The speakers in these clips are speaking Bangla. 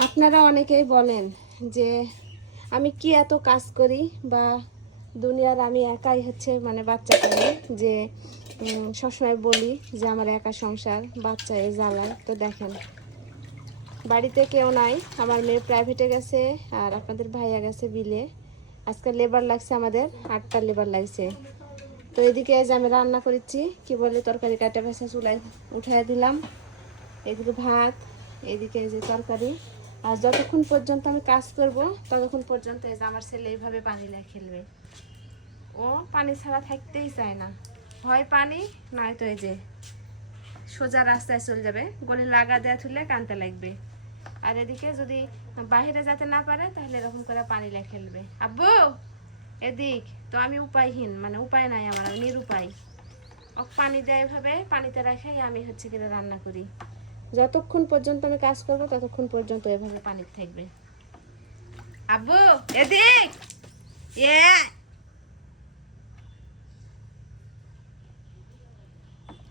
আপনারা অনেকেই বলেন যে আমি কি এত কাজ করি বা দুনিয়ার আমি একাই হচ্ছে মানে বাচ্চা করি, যে সবসময় বলি যে আমার একা সংসার, বাচ্চা এ জ্বালায়। তো দেখেন, বাড়িতে কেউ নাই, আমার মেয়ে প্রাইভেটে গেছে আর আপনাদের ভাইয়া গেছে বিলে। আজকে লেবার লাগছে, আমাদের 8টা লেবার লাগছে। তো এদিকে যে আমি রান্না করেছি, কি বলে তরকারি কাটা ভেসে চুলায় উঠাই দিলাম। এদিকে ভাত, এদিকে যে তরকারি। আর যতক্ষণ পর্যন্ত আমি কাজ করব ততক্ষণ পর্যন্ত এই যে আমার ছেলে এইভাবে পানি নিয়ে খেলবে। ও পানি ছাড়া থাকতেই চায় না, হয় পানি নয়তো এই যে সোজা রাস্তায় চলে যাবে, গলি লাগা দেয়া থুলে কানতে লাগবে। আর এদিকে যদি বাহিরে যেতে না পারে তাহলে এরকম করে পানি নিয়ে খেলবে। আব্বু এদিক, তো আমি উপায়হীন, মানে উপায় নাই আমার, আমি নিরুপায়। পানি দেয় এভাবে, পানিতে রেখেই আমি হচ্ছে কিনা রান্না করি। যতক্ষণ পর্যন্ত আমি কাজ করবো ততক্ষণ পর্যন্ত এভাবে পানি থাকবে। আব্বু এদিক, এ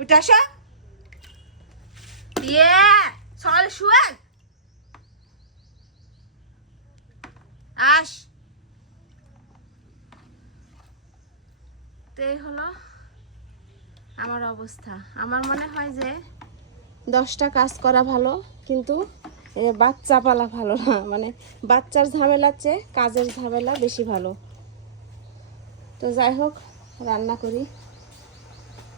উঠে আসো, ইয়ে চল শুয়ে আস। তো এই হলো আমার অবস্থা। আমার মনে হয় যে 10টা কাজ করা ভালো, কিন্তু বাচ্চা পালা ভালো না। মানে বাচ্চার ঝামেলার চেয়ে কাজের ঝামেলা বেশি ভালো। তো যাই হোক, রান্না করি।